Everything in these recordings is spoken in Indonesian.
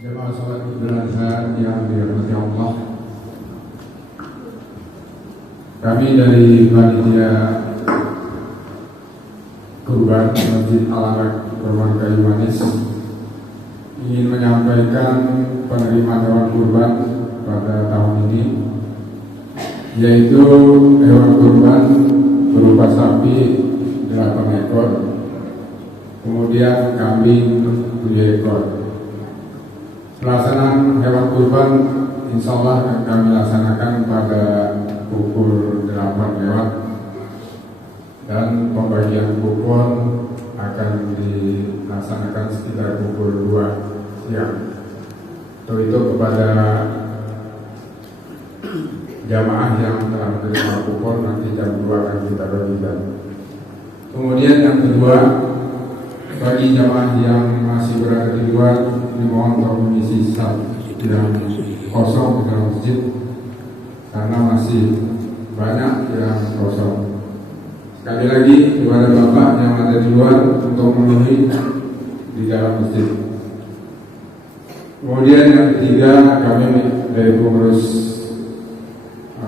Jemaah salat Idul Adha yang dirahmati Allah, kami dari panitia kurban Masjid Al-Araq Kurban Kayu Manis ingin menyampaikan penerimaan hewan kurban pada tahun ini, yaitu hewan kurban berupa sapi 8 ekor, kemudian kambing 7 ekor. Pelaksanaan hewan kurban insya Allah akan kami laksanakan pada pukul 8 lewat, dan pembagian kupon akan dilaksanakan sekitar pukul 2 siang. Untuk itu kepada jamaah yang telah menerima kupon nanti jam 2 akan kita bagikan. Kemudian yang kedua, bagi jamaah yang masih berada di luar, dimohon untuk mengisi saf yang kosong di dalam masjid karena masih banyak yang kosong. Sekali lagi kepada bapak yang ada di luar untuk memenuhi di dalam masjid. Kemudian yang ketiga, kami dari pengurus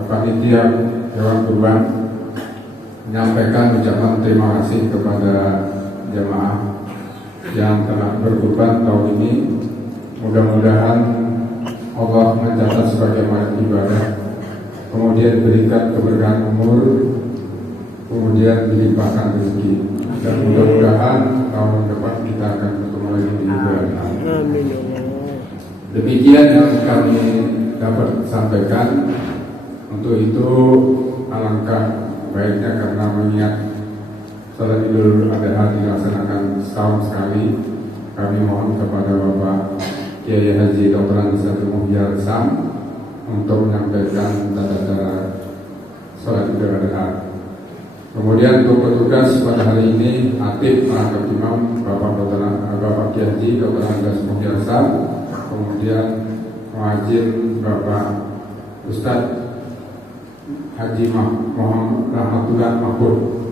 panitia hewan kurban menyampaikan ucapan terima kasih kepada jamaah yang telah berkurban tahun ini. Mudah-mudahan Allah mencatat sebagai amal ibadah, kemudian berikan keberkahan umur, kemudian dilimpahkan rezeki, dan mudah-mudahan tahun depan kita akan bertemu lagi di ibadah. Demikian yang kami dapat sampaikan. Untuk itu alangkah baiknya karena mengingat salat Idul Adha dilaksanakan setahun sekali, kami mohon kepada Bapak Kiai Haji Dr. Andisatul Muhyar Sam untuk menyampaikan tata cara salat Idul Adha. Kemudian untuk petugas pada hari ini, aktif merangkap imam Bapak Kiai Haji Dr. Andisatul Muhyar Sam, kemudian muadzin Bapak Ustadz Haji Muhammad Rahmatullah Mahfud.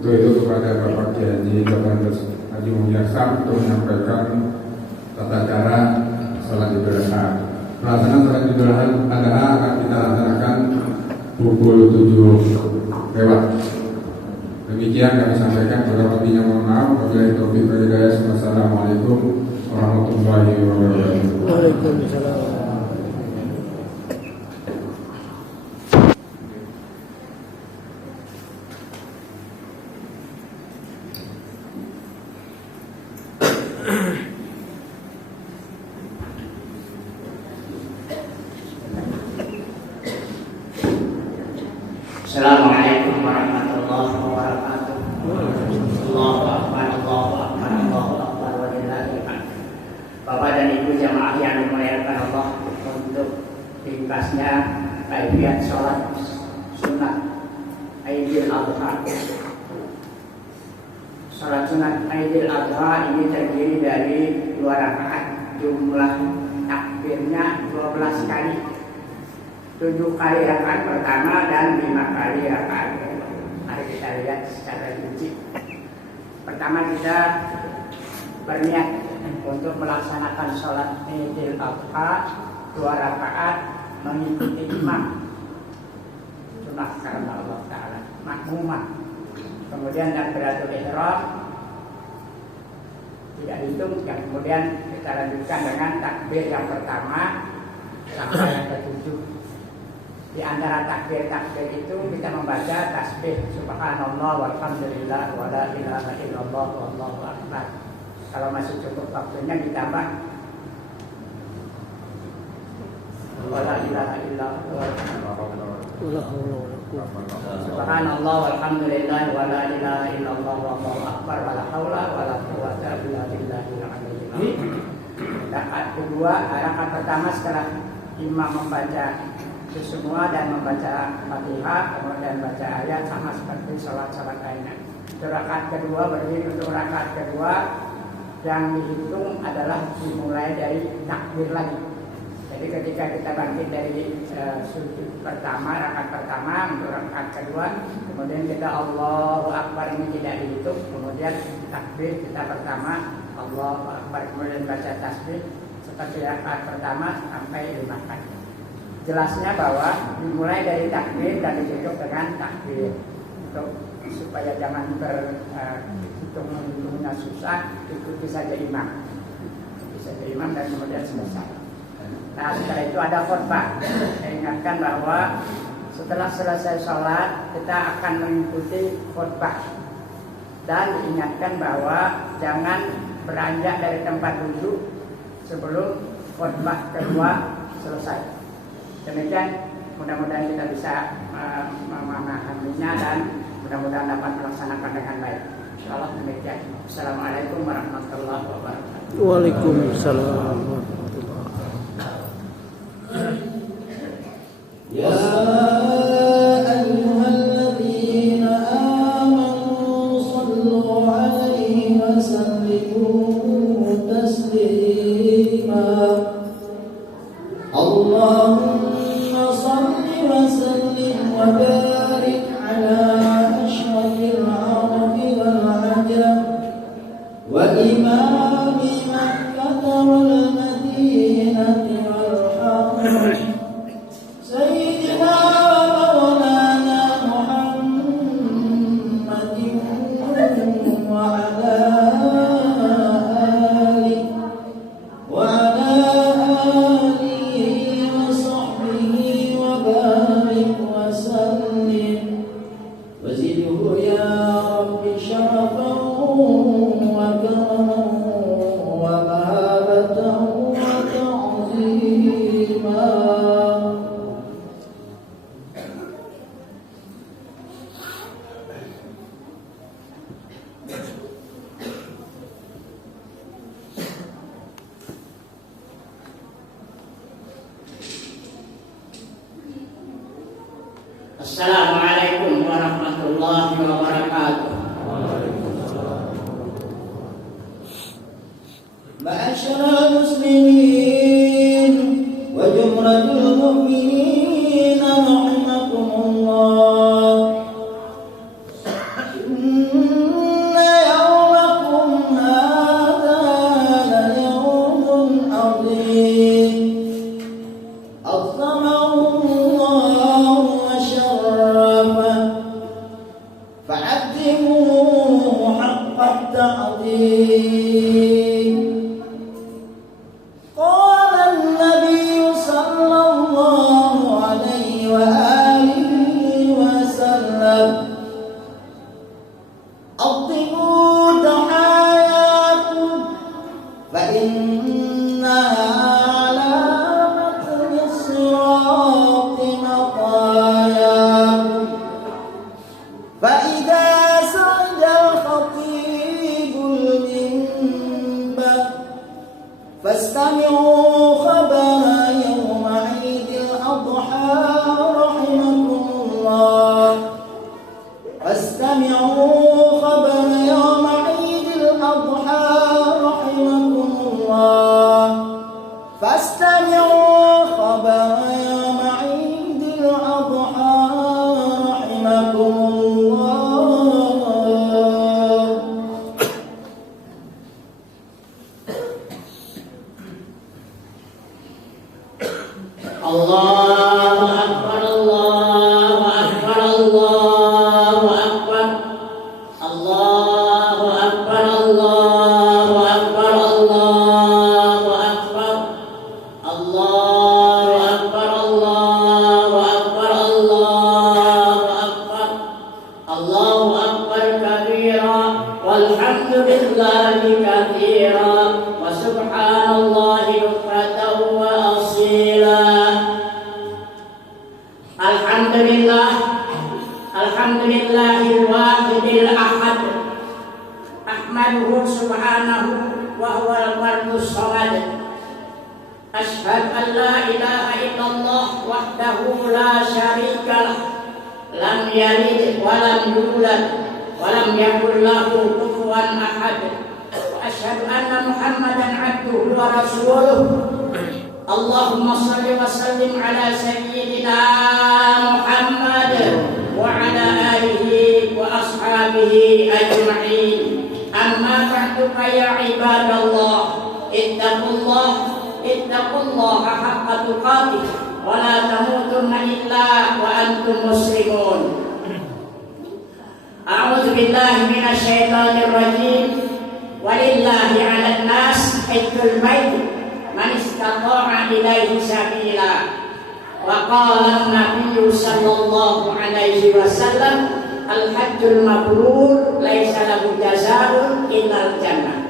Untuk itu kepada Bapak Kiai Haji Dr. Haji Muhyar Sam untuk menyampaikan tata cara salat Idul Adha. Pelaksanaan salat Idul Adha akan kita laksanakan pukul 7 lewat. Demikian kami sampaikan. Kurang lebihnya mohon maaf. Wabillahi taufiq wal hidayah. Wassalamualaikum warahmatullahi wabarakatuh. Waalaikumsalam. Assalamualaikum warahmatullahi wabarakatuh. Allahu akbar, Allahu akbar, Allahu akbar, walillahil hamd. Bapak dan Ibu jamaah yang dimuliakan Allah, untuk ringkasnya kaifiat sholat sunat Idul Adha. Sholat sunat Idul Adha ini terdiri dari 2 rakaat, jumlah takbirnya 12 kali. 7 kali rakaat pertama dan 5 kali rakaat kedua. Mari kita lihat secara rinci. Pertama kita berniat untuk melaksanakan sholat Idul Adha 2 rakaat mengikuti imam, sunnah karena Allah Ta'ala, makmumah. Kemudian takbiratul ihram tidak dihitung, yang kemudian kita lanjutkan dengan takbir yang pertama sampai yang ke-7. Di antara takbir-takbir itu kita membaca tasbih subhanallah walhamdulillah wala ilaha illallah wallahu akbar. Kalau masih cukup waktunya ditambah wala ilaha illallah subhanallah walhamdulillah wala ilaha illallah wallahu akbar wala haula wala quwwata illa billahil aliyyil azim. Rakaat kedua, rakaat pertama setelah imam membaca itu semua dan membaca Fatihah, kemudian baca ayat sama seperti sholat-sholat lainnya. Rakaat kedua berdiri untuk rakaat kedua yang dihitung adalah dimulai dari takbir lagi. Jadi ketika kita bangkit dari sujud pertama, rakaat pertama untuk rakaat kedua, kemudian kita Allahu Akbar, ini tidak dihitung. Kemudian takbir kita pertama Allahu Akbar, kemudian baca tasbih seperti rakaat pertama sampai 5 kali. Jelasnya bahwa dimulai dari takbir dan ditutup dengan takbir supaya jangan hitung-hitungnya susah, ikuti saja imam. Dan kemudian selesai. Nah, setelah itu ada khutbah. Saya ingatkan bahwa setelah selesai sholat kita akan mengikuti khutbah. Dan diingatkan bahwa jangan beranjak dari tempat duduk sebelum khutbah kedua selesai. Demikian, mudah-mudahan kita bisa memahaminya dan mudah-mudahan dapat melaksanakan dengan baik. Insyaallah demikian. Assalamualaikum warahmatullahi wabarakatuh. Waalaikumsalam. Ya ayyuhalladzina amanu sallu alaihi wa sallimu taslima. Allahumma salli wa sallim wa barik ala ashrafil arabi wal ajam wa imami Makkah wal Madinah wal Haram Sayyidina wa maulana Muhammadin wa ala alihi wa sahbihi wa barik wa sallim wa zidhu ya Rabbi syarafan wa karaman wa mahabatan wa ta'zima. Assalamualaikum warahmatullahi wabarakatuh. Ma'asyiral muslimin wa jumlatul mu'minin rahimakumullah. Inna yawmakum hadha la yawmun 'azim. Azzamallahu wa syarrafa fa'azzimuhu haqqa ta'zim. فاستمعوا خبر يوم عيد الأضحى رحمكم الله. فاستمعوا خبر يوم عيد الأضحى رحمكم الله. فاستمعوا خبر يوم عيد الأضحى رحمكم الله. Allahu Akbar, Allahu Akbar, Allahu Akbar, Allahu Akbar, Allahu Akbar, Allahu Akbar, Allahu Akbar, Allahu Akbar, Allahu Akbar, Allahu Akbar kabira, walhamdulillahi katsira, wa subhanallahi bukratan wa asila. Alhamdulillahil wahidil ahad. Ahmaduhu subhanahu wa huwal fardus shamad. Ashhadu an la ilaha illallah wahdahu la syarika lah. Lam yalid wa lam yulad wa lam yakul lahu kufuwan ahad. Wa ashhadu anna Muhammadan abduhu wa rasuluh. Allahumma salli wa sallim ala sayyidina Muhammad wa ala alihi wa ashabihi ajma'in. Amma ba'du fa ya ibadallah, ittaqullah tuqatih wa la tamutunna illa wa antum muslimun. A'udzu billahi minasy syaithanir rajim. Walillahi 'alan nas hajjul bait man istata'a ilaihi sabila. Wa qala an-nabiyyu sallallahu alaihi wasallam al-hajjul mabrur laisa lahu jazaa'un illal jannah.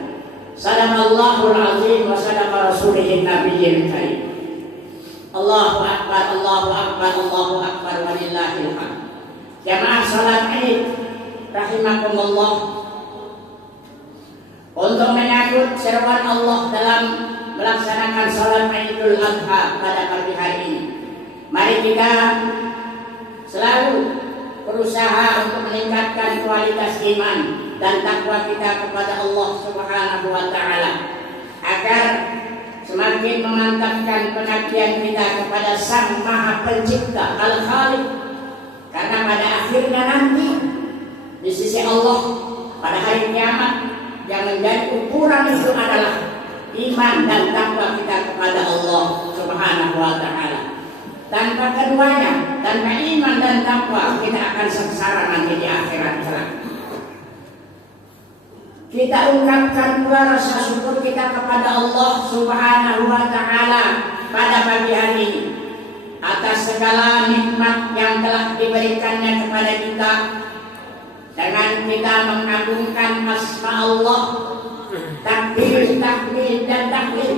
Sadaqallahul azim wa sadaqa rasulihun nabiyyil karim. Allahu akbar, Allahu akbar, Allahu akbar, walillahil hamd. Jamaah salat Id rahimakumullah, untuk menyambut seruan Allah dalam melaksanakan salat Idul Adha pada pagi hari ini, mari kita selalu berusaha untuk meningkatkan kualitas iman dan takwa kita kepada Allah Subhanahu wa taala, agar semakin memantapkan pengabdian kita kepada Sang Maha Pencipta Al-Khaliq. Karena pada akhirnya nanti di sisi Allah pada hari kiamat yang menjadi ukuran itu adalah iman dan takwa kita kepada Allah Subhanahu wa taala. Tanpa keduanya, tanpa iman dan takwa, kita akan sengsara nanti di akhirat kelak. Kita ungkapkan pula rasa syukur kita kepada Allah Subhanahu wa taala pada pagi hari ini atas segala nikmat yang telah diberikannya kepada kita, dengan kita mengagungkan asma Allah, takbir, tahmid dan tahlil.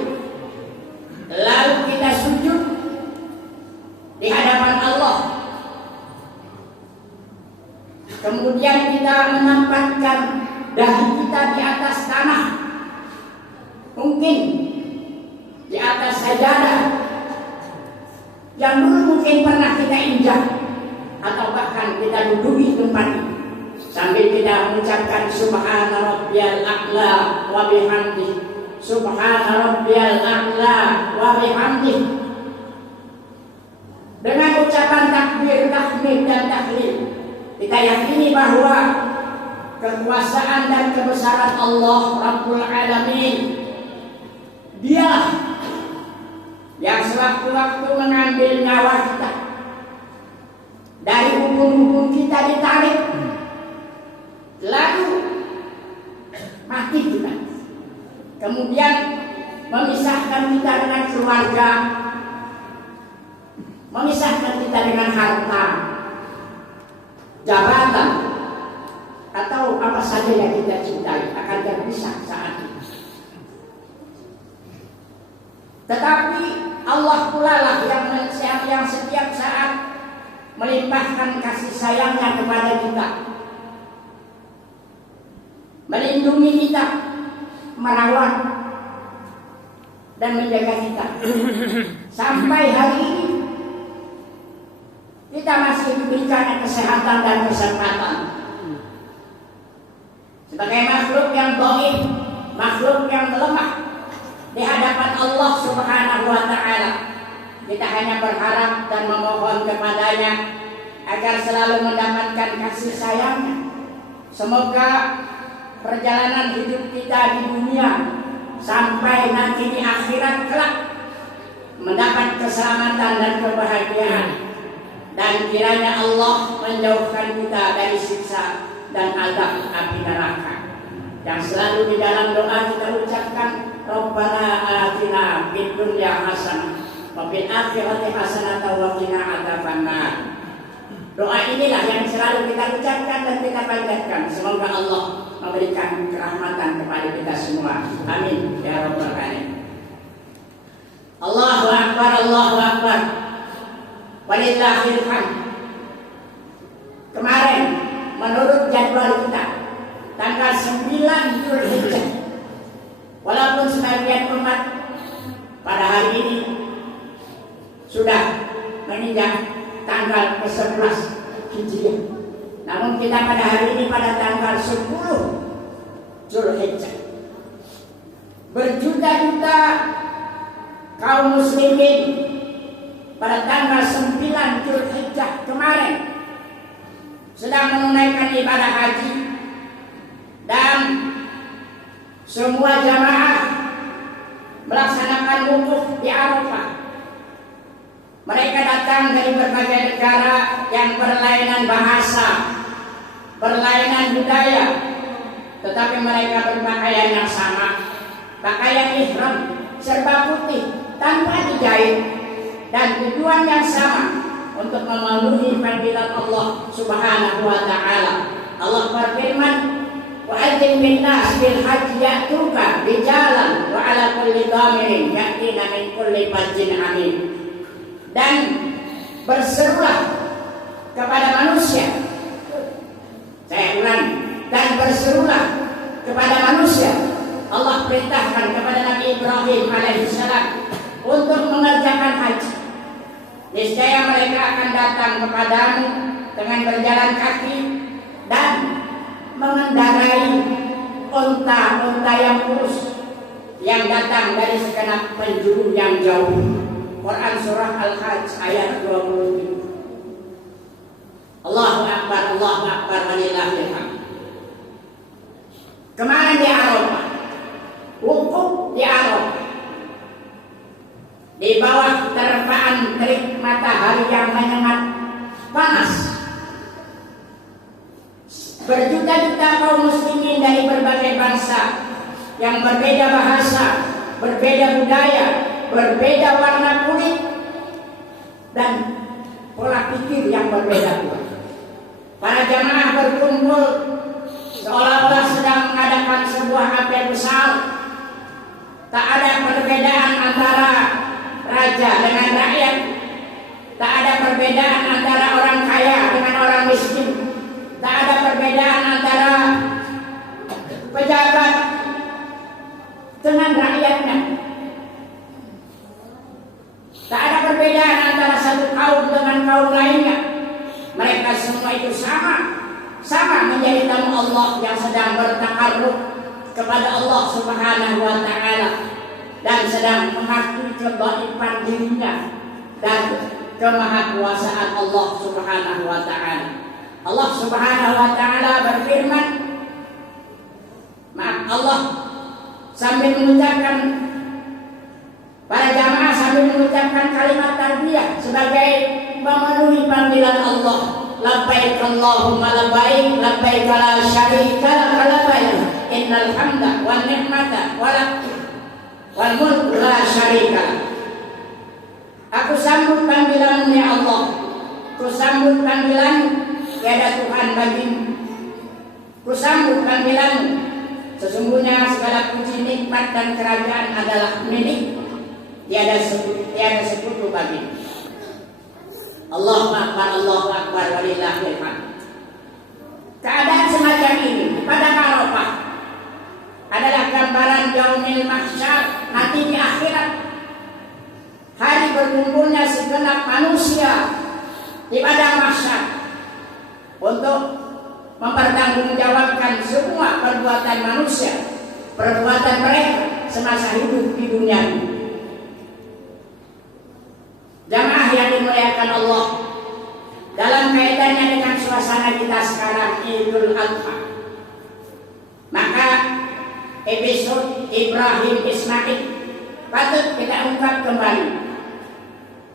Lalu kita sujud di hadapan Allah. Kemudian kita menempatkan dahi kita di atas tanah, mungkin di atas sajadah yang dulu mungkin pernah kita injak, atau bahkan kita duduki tempat ini, sambil kita mengucapkan subhana rabbiyal a'la wa bihamdih, subhana rabbiyal a'la wa bihamdih. Dengan ucapan takbir, tahmid dan tahlil, kita yakini bahwa kekuasaan dan kebesaran Allah Rabbul Alamin, Dialah yang sewaktu-waktu mengambil nyawa kita, dari ubun-ubun kita ditarik, lalu mati kita, kemudian memisahkan kita dengan keluarga, memisahkan kita dengan harta, jabatan, atau apa saja yang kita cintai akan terpisah saat itu. Tetapi Allah pula lah yang setiap saat melimpahkan kasih sayangnya kepada kita, melindungi kita, merawat dan menjaga kita sampai hari ini. Kita masih diberikan kesehatan dan kesempatan sebagai makhluk yang dhaif, makhluk yang lemah di hadapan Allah Subhanahu wa taala. Kita hanya berharap dan memohon kepadanya agar selalu mendapatkan kasih sayangnya. Semoga perjalanan hidup kita di dunia sampai nanti di akhirat kelak mendapat keselamatan dan kebahagiaan, dan kiranya Allah menjauhkan kita dari siksa dan azab api neraka. Yang selalu di dalam doa kita ucapkan, Rabbana atina fid dunya hasanah wa fil akhirati hasanah wa qina adzabannar. Doa inilah yang selalu kita ucapkan dan kita panjatkan. Semoga Allah memberikan kerahmatan kepada kita semua. Amin ya rabbal alamin. Allahu akbar, Allahu akbar. Walillahil hamd. Kemarin menurut jadwal kita tanggal 9 Zulhijjah, walaupun sebagian umat pada hari ini sudah menginjak tanggal ke-11 Hijriah, namun kita pada hari ini pada tanggal 10 Zulhijjah, berjuta-juta kaum muslimin pada tanggal 9 Zulhijjah kemarin sedang menunaikan ibadah haji, dan semua jamaah melaksanakan wukuf di Arafah. Mereka datang dari berbagai negara yang berlainan bahasa, berlainan budaya, tetapi mereka berpakaian yang sama, pakaian ihram serba putih tanpa dijahit, dan tujuan yang sama untuk memenuhi panggilan Allah Subhanahu wa taala. Allah berfirman, wa adzin bin nas bil hajji ya'tuka rijalan wa ala kulli dhamirin ya'tina min kulli fajjin amin. Dan berserulah kepada manusia. Saya ulangi, dan berserulah kepada manusia. Allah perintahkan kepada Nabi Ibrahim alaihissalam untuk mengerjakan haji. Niscaya mereka akan datang kepadamu dengan berjalan kaki dan mengendarai unta-unta yang kurus yang datang dari segenap penjuru yang jauh. Quran surah Al-Hajj ayat 20. Allahu Akbar, Allahu Akbar, walillahil hamd. Kemarin di Arafah, wukuf di Arafah, di bawah terpaan terik matahari yang menyengat panas, berjuta-juta kaum muslimin dari berbagai bangsa yang berbeda bahasa, berbeda budaya, berbeda warna kulit, dan pola pikir yang berbeda pula. Para jamaah berkumpul seolah-olah sedang mengadakan sebuah apel besar. Tak ada perbedaan antara raja dengan rakyat, tak ada perbedaan antara orang kaya dengan orang miskin, tak ada perbedaan antara pejabat dengan rakyatnya. Tak ada perbedaan antara satu kaum dengan kaum lainnya. Mereka semua itu sama menjadi tamu Allah yang sedang bertakarrub kepada Allah Subhanahu wa taala dan sedang mengakui kebajikan dirinya dan kemahakuasaan Allah Subhanahu wa taala. Allah Subhanahu wa taala berfirman, Allah sambil mengucapkan, para jamaah sambil mengucapkan kalimat tarbiyah sebagai memenuhi panggilan Allah. Labbaik Allahumma labbaik, labbaik la syarika laka labbaik, innal hamda wan ni'mata wal mulku la syarika lak. Aku sambut panggilanmu ya Allah, ku sambut panggilanmu, tiada Tuhan bagimu. Ku sambut panggilanmu, sesungguhnya segala puji, nikmat dan kerajaan adalah milik, tiada sekutu bagimu. Allahu Akbar, Allahu Akbar, walillahil hamd. Keadaan semacam ini pada Arafah adalah gambaran yaumil mahsyar, nanti di akhirat, hari berkumpulnya segenap manusia di padang mahsyar untuk mempertanggungjawabkan semua perbuatan manusia, perbuatan mereka semasa hidup di dunia ini. Jamaah yang dimuliakan Allah, dalam kaitannya dengan suasana kita sekarang Idul Adha, maka episode Ibrahim Ismail patut kita ungkap kembali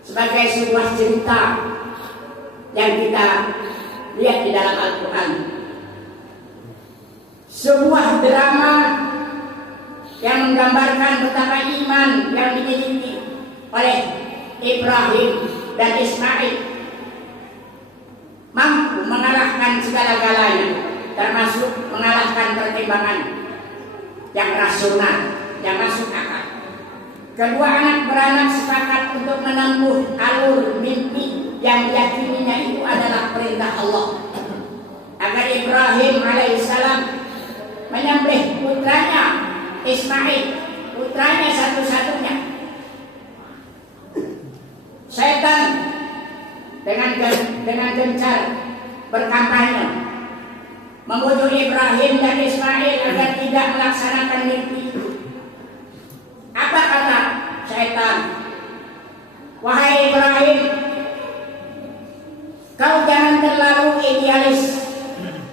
sebagai sebuah cerita yang kita lihat di dalam Al-Quran, sebuah drama yang menggambarkan betapa iman yang dimiliki oleh Ibrahim dan Ismail mampu mengalahkan segala-galanya, termasuk mengalahkan pertimbangan yang rasional, yang masuk akal. Kedua anak beranak sepakat untuk menempuh alur mimpi yang diyakininya itu adalah perintah Allah, agar Ibrahim alaihissalam menyembelih putranya Ismail, putranya satu-satunya. Setan dengan gencar berkampanye membujuk Ibrahim dan Ismail agar tidak melaksanakan mimpi. Apa kata setan? Wahai Ibrahim, kau jangan terlalu idealis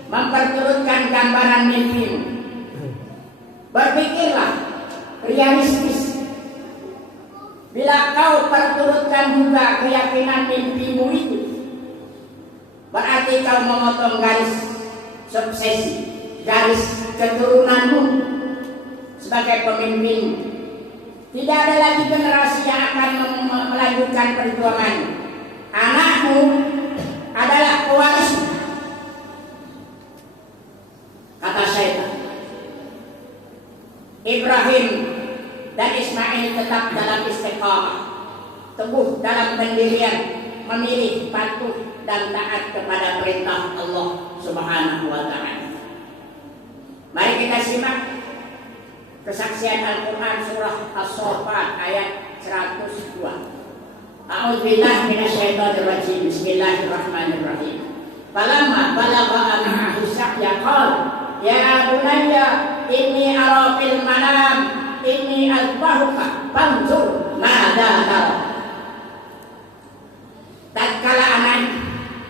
memperturutkan gambaran mimpimu. Berpikirlah realistis. Bila kau kau perturutkan juga keyakinan mimpimu itu, berarti kau memotong garis suksesi, garis keturunanmu sebagai pemimpin. Tidak ada lagi generasi yang akan melanjutkan perjuangan. Anakmu adalah pewaris, kata syaitan. Ibrahim dan Ismail tetap dalam istiqamah, teguh dalam pendirian, memilih patuh dan taat kepada perintah Allah Subhanahu wa Ta'ala. Mari kita simak kesaksian Al-Quran surah As-Saffat ayat 102. A'udzubillahi minasyaitonir rajim. Bismillahirrahmanirrahim. Falamma balagha ma'ahu sa'ya qala ya bunayya inni ara fil manam inni azbahuka fanzur madza tara.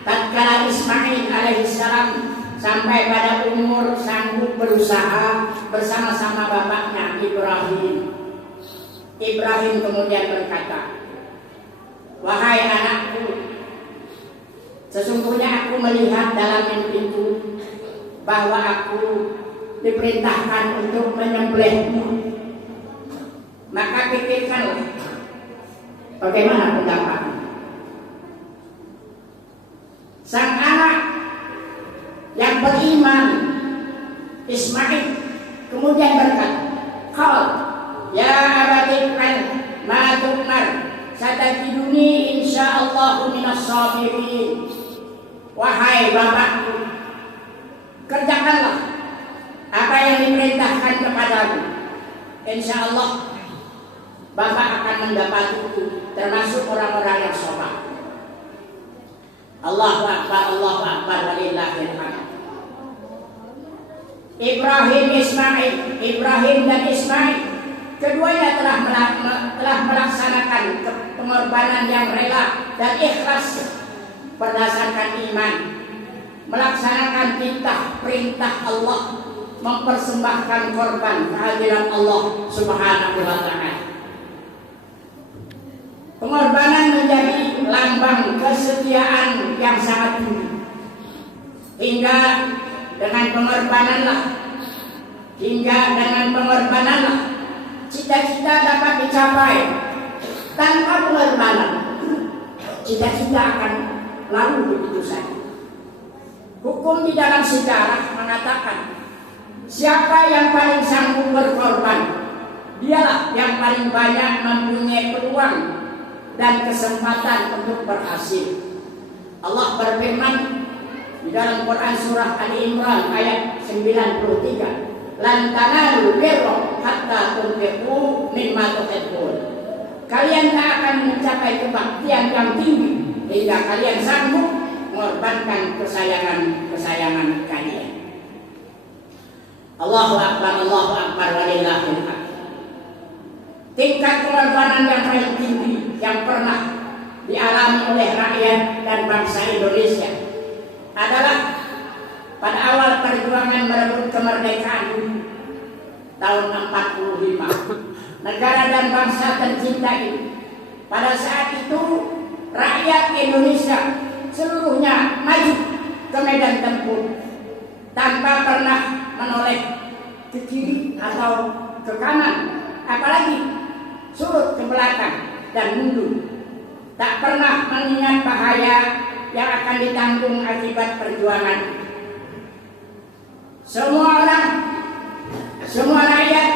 Tatkala Ismail alaihissalam sampai pada umur sanggup berusaha bersama-sama bapaknya Ibrahim. Ibrahim kemudian berkata, wahai anakku, sesungguhnya aku melihat dalam mimpiku bahwa aku diperintahkan untuk menyembelihmu. Maka pikirkanlah bagaimana pendapatmu. Sang anak yang beriman Ismail kemudian berkata, qal ya abati if'al ma tu'mar satajiduni insyaallah minas sabirin. Wahai bapakku, kerjakanlah apa yang diperintahkan kepadamu. Insyaallah bapak akan mendapatiku termasuk orang-orang yang sabar. Allahu Akbar, Allahu Akbar, walillahil hamd. Ibrahim dan Ismail keduanya telah melaksanakan pengorbanan yang rela dan ikhlas berdasarkan iman, melaksanakan perintah Allah, mempersembahkan korban kehadiran Allah Subhanahu wa Ta'ala. Pengorbanan menjadi lambang kesetiaan yang sangat tinggi. Hingga dengan pengorbananlah cita-cita dapat dicapai. Tanpa pengorbanan, cita-cita akan lalu begitu saja. Hukum di dalam sejarah mengatakan, siapa yang paling sanggup berkorban, dialah yang paling banyak mempunyai peluang dan kesempatan untuk berhasil. Allah berfirman di dalam Quran surah Ali Imran ayat 93, lan tanalu birra hatta tunfiqu mimma tuhibbun. Kalian tak akan mencapai kebaktian yang tinggi hingga kalian sanggup mengorbankan kesayangan kalian. Allahu Akbar, Allahu Akbar, walillahil hamd. Tingkat pengorbanan yang paling tinggi yang pernah dialami oleh rakyat dan bangsa Indonesia adalah pada awal perjuangan merebut kemerdekaan tahun 45. Negara dan bangsa tercinta ini, pada saat itu rakyat Indonesia seluruhnya maju ke medan tempur tanpa pernah menoleh ke kiri atau ke kanan, apalagi surut ke belakang dan mundur. Tak pernah mengingat bahaya yang akan ditanggung akibat perjuangan. Semua orang, semua rakyat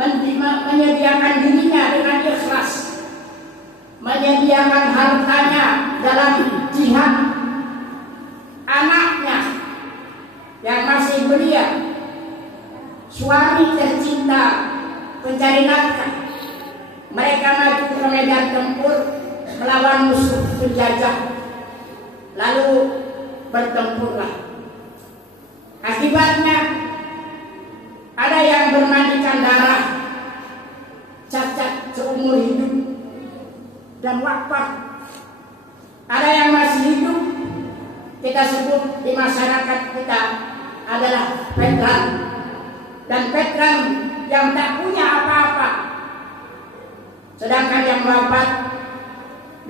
menyediakan dirinya dengan ikhlas, menyediakan hartanya dalam jihad, anaknya yang masih belia, suami tercinta pencari nafkah. Mereka maju ke medan tempur melawan musuh penjajah, lalu bertempurlah. Akibatnya ada yang bermandikan darah, cacat seumur hidup dan wafat. Ada yang masih hidup, kita sebut di masyarakat kita adalah veteran, dan veteran yang tak punya apa-apa. Sedangkan yang wafat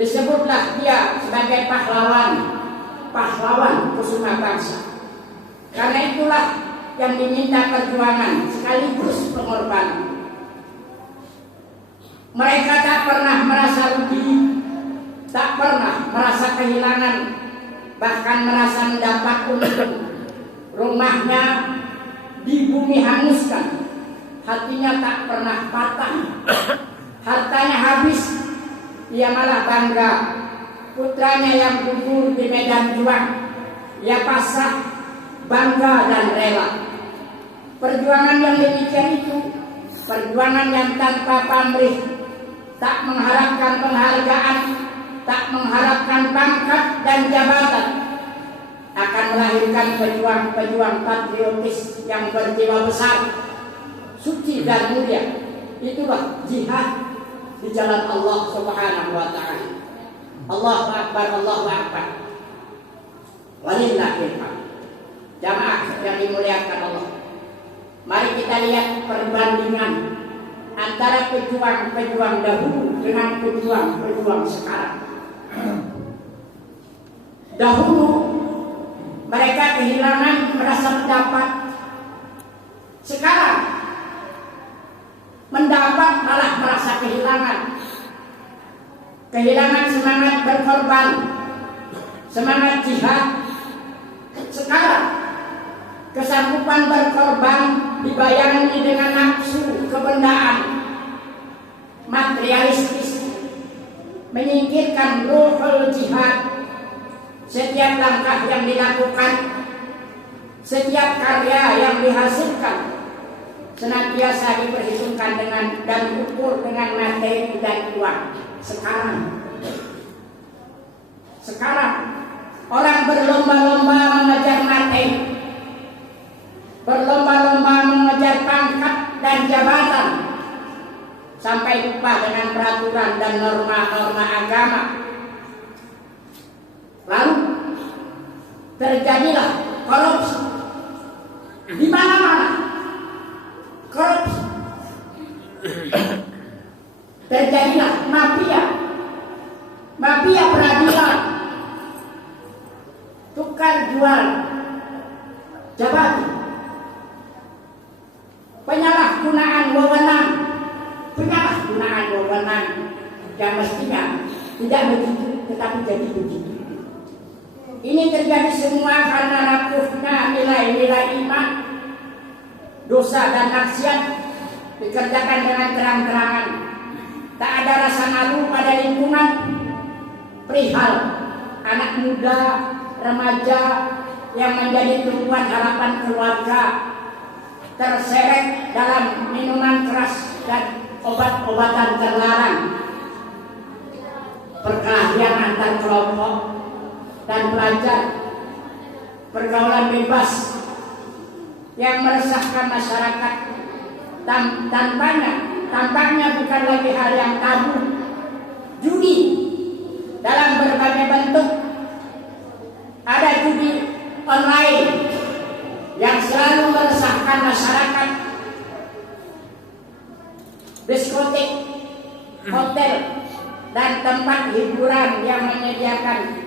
disebutlah dia sebagai pahlawan kusuma bangsa. Karena itulah yang diminta perjuangan sekaligus pengorbanan. Mereka tak pernah merasa rugi, tak pernah merasa kehilangan, bahkan merasa mendapat untung. Rumahnya di bumi hanguskan, hatinya tak pernah patah. Hartanya habis, ia malah bangga. Putranya yang gugur di medan juang, ia pasrah, bangga dan rela. Perjuangan yang demikian itu, perjuangan yang tanpa pamrih, tak mengharapkan penghargaan, tak mengharapkan pangkat dan jabatan, akan melahirkan pejuang-pejuang patriotis yang berjiwa besar, suci dan mulia. Itulah jihad di jalan Allah Subhanahu wa ta'ala. Allahu Akbar, Allahu Akbar. Walillahil hamd. Jamaah yang dimuliakan Allah, mari kita lihat perbandingan antara pejuang-pejuang dahulu dengan pejuang-pejuang sekarang. Dahulu mereka kehilangan merasa mendapat. Sekarang mendapat malah merasa kehilangan. Kehilangan semangat berkorban, semangat jihad. Sekarang kesanggupan berkorban dibayangi dengan nafsu kebendaan, materialistis, menyingkirkan ruhul jihad. Setiap langkah yang dilakukan, setiap karya yang dihasilkan, senantiasa diperhitungkan dengan dan diukur dengan materi dan uang. Sekarang orang berlomba-lomba mengejar materi, berlomba-lomba mengejar pangkat dan jabatan, sampai lupa dengan peraturan dan norma-norma agama. Lalu terjadilah korupsi di mana-mana. Korupsi. Terjadilah mafia peradilan, tukar jual jabatan, penyalahgunaan wewenang yang mestinya tidak begitu tetapi jadi begitu. Ini terjadi semua karena rapuhnya nilai-nilai iman. Dosa dan maksiat dikerjakan dengan terang-terangan. Tak ada rasa malu pada lingkungan. Perihal anak muda, remaja yang menjadi tumpuan harapan keluarga terseret dalam minuman keras dan obat-obatan terlarang. Perkelahian antar kelompok dan pelajar, pergaulan bebas yang meresahkan masyarakat. Tampaknya bukan lagi hal yang tabu. Judi dalam berbagai bentuk. Ada judi online yang selalu meresahkan masyarakat. Diskotik, hotel, dan tempat hiburan yang menyediakan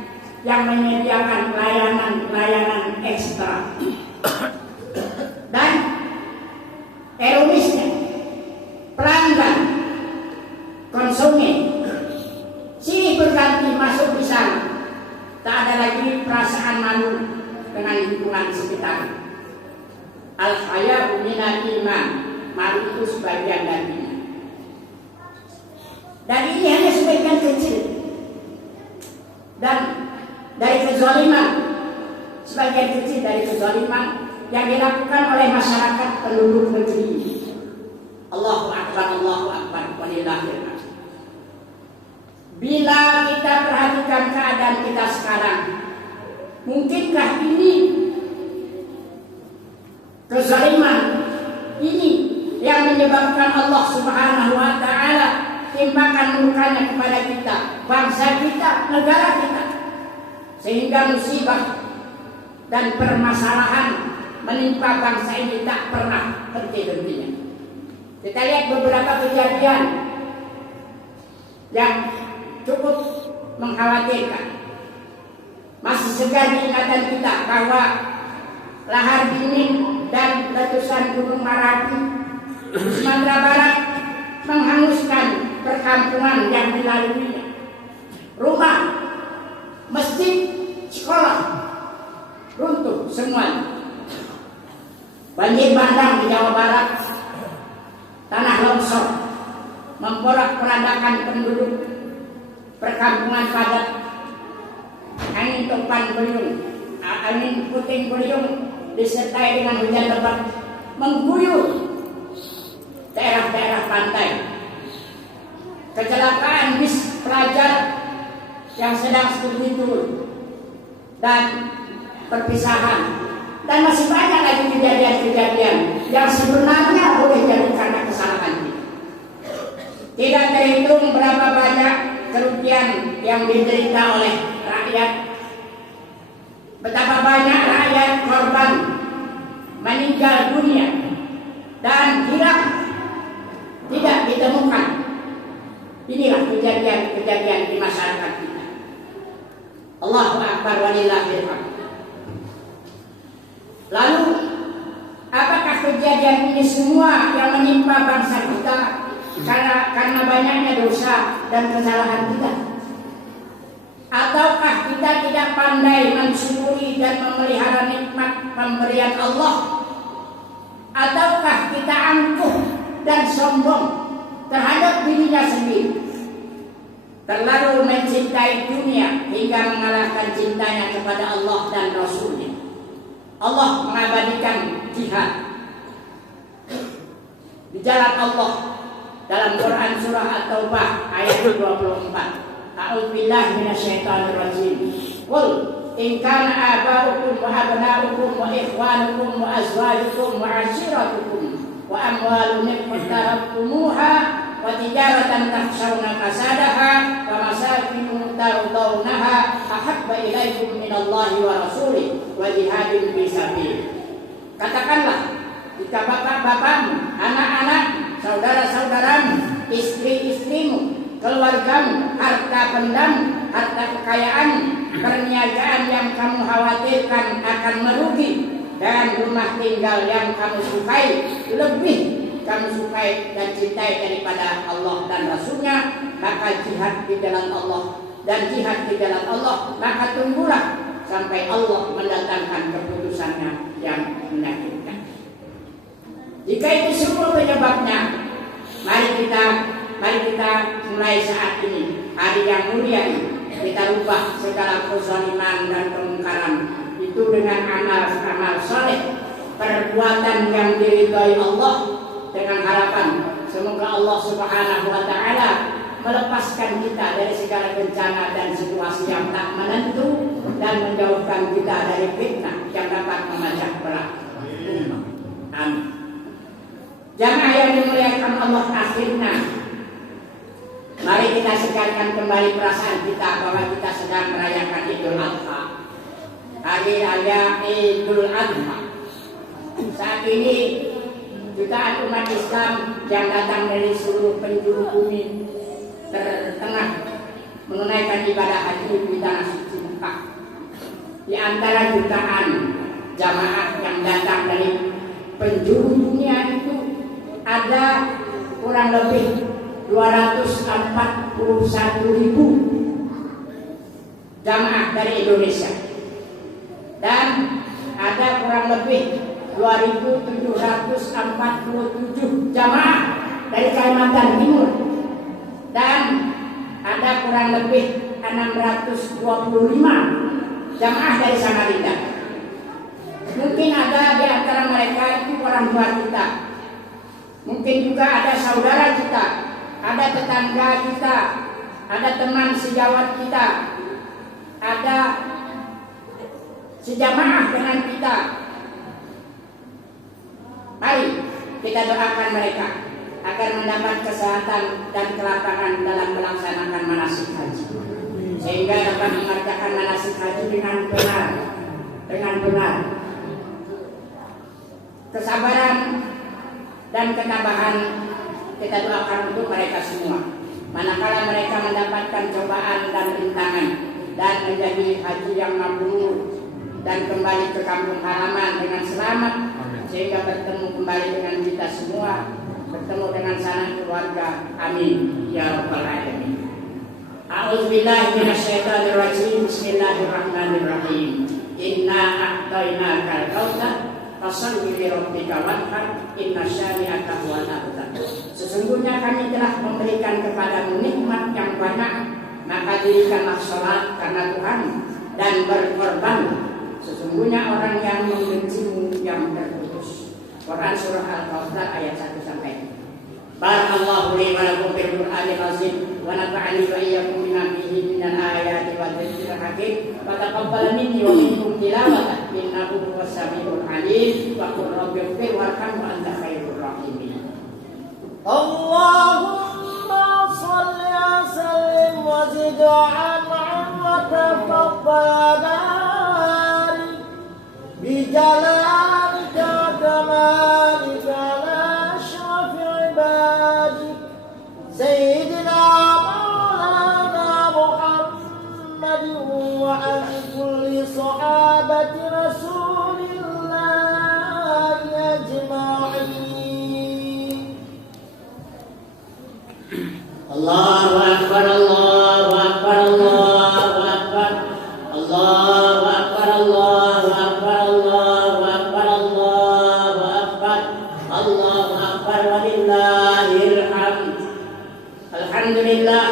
layanan ekstra. Dan ironisnya, pelanggan, konsumen silih berganti masuk di sana. Tak ada lagi perasaan malu dengan lingkungan sekitar. Al-haya'u minal iman, malu itu sebagian dari iman. Dan ini hanya sebagian kecil. Dan dari kezaliman, sebagian kecil dari kezaliman yang dilakukan oleh masyarakat penduduk negeri. Allahu Akbar, Allahu Akbar, walillahil hamd. Bila kita perhatikan keadaan kita sekarang, mungkinkah ini kezaliman ini yang menyebabkan Allah Subhanahu wa ta'ala timpakan murkanya kepada kita, bangsa kita, negara kita, sehingga musibah dan permasalahan menimpa bangsa ini tak pernah henti-hentinya. Kita lihat beberapa kejadian yang cukup mengkhawatirkan. Masih segar ingatan kita bahwa lahar dingin dan letusan Gunung Merapi di Sumatera Barat menghanguskan perkampungan yang dilaluinya. Rumah, masjid, sekolah runtuh semua. Banjir bandang di Jawa Barat, tanah longsor memporak-porandakan penduduk perkampungan padat. Angin topan beliung, angin puting beliung disertai dengan hujan lebat mengguyur daerah-daerah pantai. Kecelakaan bis pelajar yang sedang studi tour dan perpisahan, dan masih banyak lagi kejadian-kejadian yang sebenarnya boleh jadi karena kesalahan kita. Tidak terhitung berapa banyak kerugian yang diderita oleh rakyat, betapa banyak rakyat korban meninggal dunia dan hilang tidak ditemukan. Inilah kejadian-kejadian di masyarakat kita. Allahu Akbar walillahil hamd. Lalu apakah kejadian ini semua yang menimpa bangsa kita karena banyaknya dosa dan kesalahan kita? Ataukah kita tidak pandai mensyukuri dan memelihara nikmat pemberian Allah? Ataukah kita angkuh dan sombong terhadap dirinya sendiri, terlalu mencintai dunia hingga mengalahkan cintanya kepada Allah dan Rasulnya? Allah mengabadikan jihad di jalan Allah dalam Quran surah At-Taubah ayat 24. A'udzubillahi minasyaitonir rajim. Qul in kana aba'ukum wa abna'ukum wa ikhwanukum wa azwajukum wa 'ashiratukum wa amwalun iqtaraftumuha wa tijaratan takhshawna kasadaha wa masakin tardawnaha ahabba ilaikum minallahi wa rasulih wa jihadin fi sabilillah. Katakanlah, jika bapak-bapakmu, anak-anak, saudara-saudaramu, istri-istrimu, keluargamu, harta bendamu, harta kekayaan, perniagaan yang kamu khawatirkan akan merugi, dan rumah tinggal yang kamu sukai lebih kamu sukai dan cintai daripada Allah dan Rasulnya, maka jihad di jalan Allah dan jihad di jalan Allah, maka tunggulah sampai Allah mendatangkan keputusannya yang menyakitkan. Jika itu semua penyebabnya, mari kita mulai saat ini, hari yang mulia ini, kita rubah segala kezaliman dan kemungkaran itu dengan amal-amal soleh, perbuatan yang diridhai Allah, dengan harapan semoga Allah Subhanahu wa taala melepaskan kita dari segala bencana dan situasi yang tak menentu dan menjauhkan kita dari fitnah yang dapat memecah belah. Amin. Jamaah yang dimuliakan Allah, akhirnya mari kita segarkan kembali perasaan kita bahwa kita sedang merayakan Idul Adha, hari raya Idul Adha. Saat ini jutaan umat Islam yang datang dari seluruh penjuru bumi tengah menunaikan ibadah haji di tanah suci Mekah. Di antara jutaan jamaah yang datang dari penjuru dunia itu ada kurang lebih 241.000 jamaah dari Indonesia, dan ada kurang lebih 2.747 jamaah dari Kalimantan Timur, dan ada kurang lebih 625 jamaah dari Samarinda. Mungkin ada di antara mereka itu orang tua kita, mungkin juga ada saudara kita, ada tetangga kita, ada teman sejawat kita, ada sejamaah dengan kita. Mari kita doakan mereka agar mendapat kesehatan dan kelapangan dalam melaksanakan manasik haji, sehingga dapat mengerjakan manasik haji dengan benar, kesabaran dan ketabahan kita doakan untuk mereka semua. manakala mereka mendapatkan cobaan dan rintangan dan menjadi haji yang mabrur dan kembali ke kampung halaman dengan selamat, sehingga bertemu kembali dengan kita semua, bertemu dengan sanak keluarga. Amin ya rabbal alamin. A'udzubillahi minasyaitonir rajim. Bismillahirrahmanirrahim. Inna a'tainakal kautsar fasholli li rabbika wanhar inna syani'aka huwal abtar. Sesungguhnya kami telah memberikan kepadamu nikmat yang banyak, maka dirikanlah salat karena Tuhan dan berkorban. Sesungguhnya orang yang membencimu yang terputus. Quran surah Al-Kautsar ayat 1 sampai 2. Barakallahu li wa lakum fil Qur'anil azim wa nafa'ani wa iyyakum bima fihi minal ayati wa dzikril hakim wa taqabbal minni wa minkum tilawatan innahu huwas samiul alim wa qul rabbighfir warham wa anta khairur rahimin. Allahumma shalli wa sallim wa zid an'am wa tafaddal barik bi jalalika wa kamalika ala asyrafil ibadik sayyidina maulana Muhammadin wa ala kulli sahabati rasulillahi ajma'in. Allahu akbar, Allahu akbar, Allahu akbar, Allahu akbar, Allahu akbar, Allahu akbar, Allahu akbar, Allahu akbar, walillahil hamd. Alhamdulillah,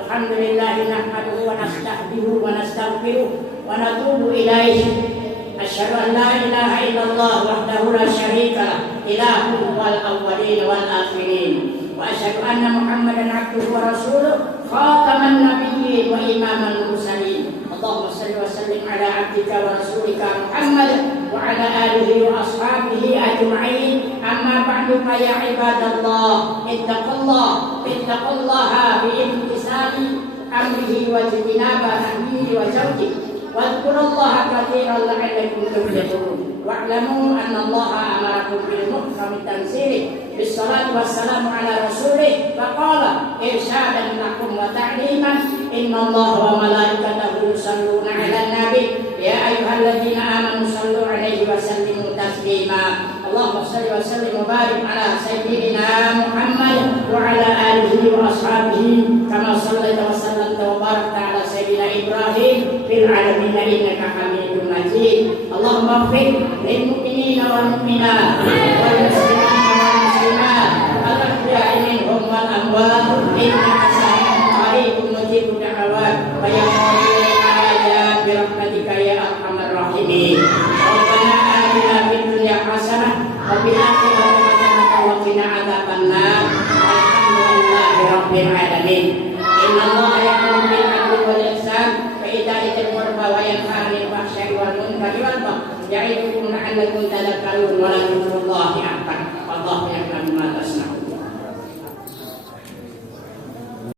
alhamdulillah nahmaduhu wa nasta'dinuhu wa nastaghfiruh wa natubu ilaihi. Asyhadu an la ilaha illallah wahdahu la syarika lah, ilahul awwalin wal akhirin. Wa asyhadu anna Muhammadan abduhu wa rasuluh, khataman nabiyyin wa imamal mursalin. Allahumma shalli wa sallim ala abdika wa rasulika Muhammad wa ala alihi wa ashabihi ajma'in. Amma ba'du fa ya ibadallah, ittaqullaha bi imtisali amrihi wa jinaba nahyihi wa zawjihi. Wadhkurullaha katsiran la'allakum tuflihun. Wa'lamu anna Allaha amarakum bil muhkami tanzilih bis salati wassalamu ala rasulih faqala irsyadan lakum wa ta'liman inna Allaha wa malaikatahu yusalluna 'alan nabi ya ayyuhalladzina amanu sallu 'alaihi wa sallimu taslima. Allahumma shalli wa sallim wa barik ala sayyidina Muhammad wa ala alihi wa ashabihi kama shallaita wa sallamta wa barakta ala sayyidina Ibrahim fil alamin innaka Hamidum Majid. Allahumma ighfir lil mu'minina wal mu'minat wal muslimina wal muslimat al ahya'i minhum wal amwat innaka sami'un qaribun mujibud da'awat wa ya qadira ya bi rahmatika ya arhamar rahimin. Rabbana atina fid dunya hasanah wa fil akhirati hasanah wa qina adzabannar. Alhamdulillahi rabbil alamin. Inna Allaha ya'muru bil 'adli wal ihsan wa ita'i dzil qurba wa yanha 'anil fahsya'i wal munkari wal baghi ya'idukum la'allakum tadhakkarun wa la